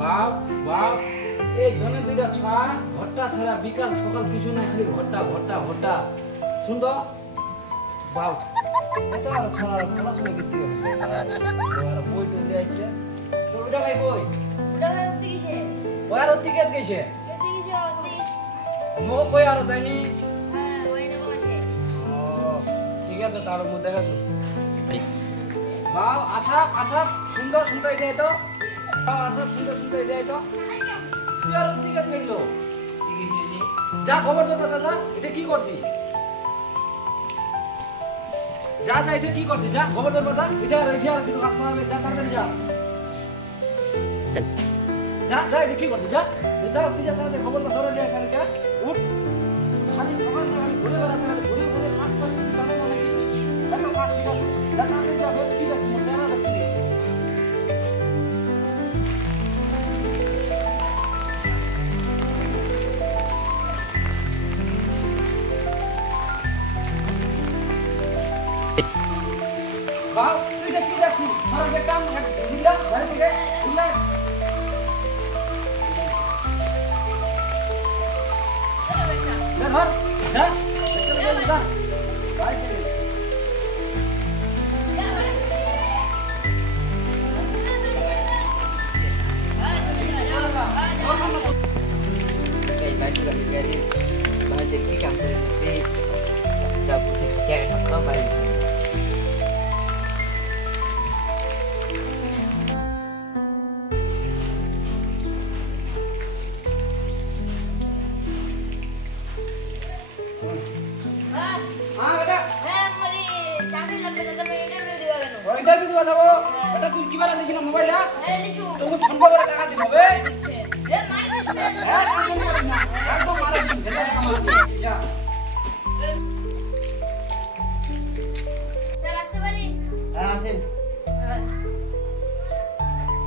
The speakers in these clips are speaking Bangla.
বাপ বাপ এই ধনে দুইটা ছা ঘরটা ছাড়া বিকাল সকাল কিছু নাই, খালি ঘরটা ঘরটা ঘরটা শুনতো বাপ এত আর ছাড়া পড়াশোনা করতে হবে আর বই তো দিয়েছে তো ওটা ভাই কই ওটা ভাই উঠতে গেছে ওই আর ওতি কে গেছে ওটি মো কই আর যায়নি হ্যাঁ ওই না বলেছে ও ঠিক আছে তার মধ্যে দেখাছো বাপ আশা আশা সুন্দর সুন্দর এটাই তো আশা সুন্দর সুন্দর এটাই তো তুই আর ওতি কে গেলো যা খবর তো দাদা এটা কি করছিস যা যা এটা কি করছিস যা খবর তো দাদা এটা রেখে আর কিছু কাজ করাবে যা তাড়াতাড়ি যা যা যা এটা কি করছিস যা যা তুই যা তাড়াতাড়ি খবর তো সরে নিয়ে এখানে যা উঠ খালি সকাল খালি ঘুরে বেড়াতে খালি ঘুরে ঘুরে কাজ করছিস জানো না নাকি এত কাজ ঠিক আছে যা তাড়াতাড়ি যা বেশ ঠিক আছে মোর জানা দেখছি বাপ তুই কি দেখছিস আমার বেটা দিলা ঘরে থেকে দিলা ধর ধর দেখতে যা ভাই কি কাম করে যা বুঝে কে ঠাকুর ভাই ইন্টারভিউ দিবা যাবো এটা তুই কি বানা দিছিস না মোবাইলটা তুমি ফোন করে টাকা দিব হবে একদম মারা দিন যা স্যার আসতে পারি হ্যাঁ আসেন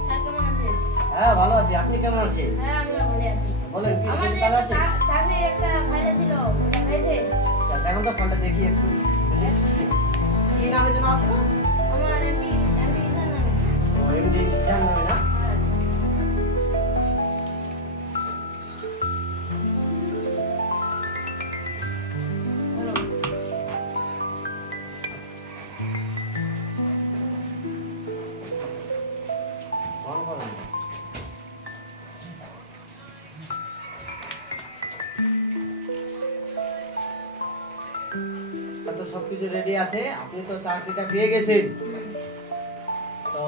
স্যার কেমন আছেন হ্যাঁ ভালো আছি আপনি কেমন আছেন হ্যাঁ আমি ভালো আছি বলেন কি আমার কাজ আছে চাকরির একটা ফাইল ছিল ওটা হয়েছে আচ্ছা দেখুন তো ফোনটা দেখি একটু কি নামে যেন আছে না আমার এমপি স্যার নামে ও এমডি জিসান নামে না ফোন করুন তো সবকিছু রেডি আছে আপনি তো চাকরিটা পেয়ে গেছেন তো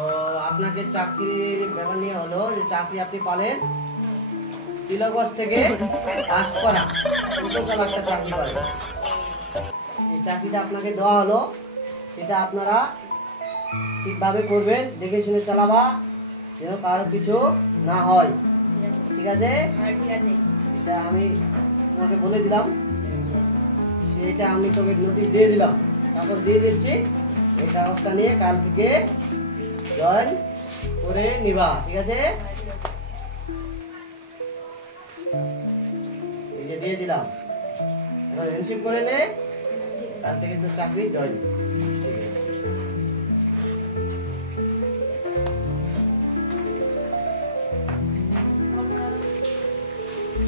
আপনাকে চাকরির ব্যাপার নিয়ে হলো যে চাকরি আপনি পালেন তিলকগঞ্জ থেকে পাস করা টোটাল একটা চাকরি পালেন এই চাকরিটা আপনাকে দেওয়া হলো এটা আপনারা ঠিকভাবে করবেন দেখে শুনে চালাবা যেন কারো কিছু না হয় ঠিক আছে হ্যাঁ ঠিক আছে এটা আমি তোমাকে বলে দিলাম সেটা আমি তোকে নোটিশ দিয়ে দিলাম তারপর দিয়ে দিচ্ছি এই কাগজটা নিয়ে কাল থেকে জয়েন করে নিবা ঠিক আছে এই যে দিয়ে দিলাম এবার হ্যান্ডশিপ করে নে কাল থেকে তো চাকরি জয়েন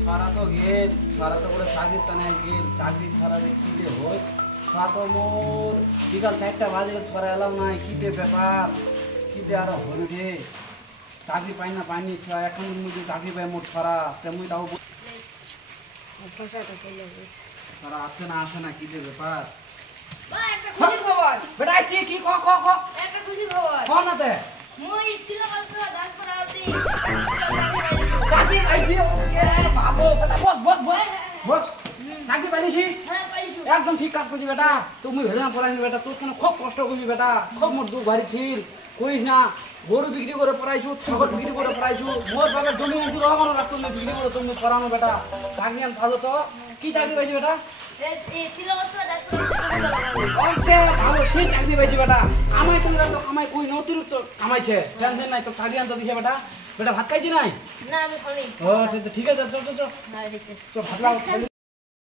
সারা তো গেল সারা তো করে চাকরির টানায় গেল চাকরি ছাড়া যে কি যে হয় সারা তো মোর বিকাল 4টা বাজে ছড়া এলাম নাই কি দে ব্যাপার কি দে আর হল রে চাকরি পাইনি এখন মুই চাকরি পাই মোট ছড়া তেমনি তাও সারা আসে না কি দে ব্যাপার ভাই একটা খুশির খবর বেটা কি কি ক ক ক একটা খুশির খবর কোন আতে মই তিলকগঞ্জ দাসপুর আউতি চাকরি পাইছি বাবু বস বস চাকরি পাইছি হ্যাঁ পাইছো একদম ঠিক কাজ করছি বেটা তুমি ভেলে না পড়াইনি বেটা তোর কেন খুব কষ্ট করবি বেটা খুব মোর দুঃখ ভারী ছিল কইস না গরু বিক্রি করে পড়াইছু ছাগল বিক্রি করে পড়াইছু মোর বাবার জমি আছে রহমানো রাখতো না বিক্রি করে তুমি পড়ানো বেটা চাকরি আন ভালো তো কি চাকরি পাইছি বেটা এই তিলকগঞ্জ দাসপুর ওকে ভালো সেই চাকরি পাইছি বেটা আমায় তুমি তো কামাই কই অতিরিক্ত কামাইছে টেনশন নাই তো চাকরি আনতে দিছে বেটা বেটা ভাত খাইছি নাই না আমি খাইনি ও ঠিক আছে চল হ্যাঁ ঠিক আছে তো ভাত খাও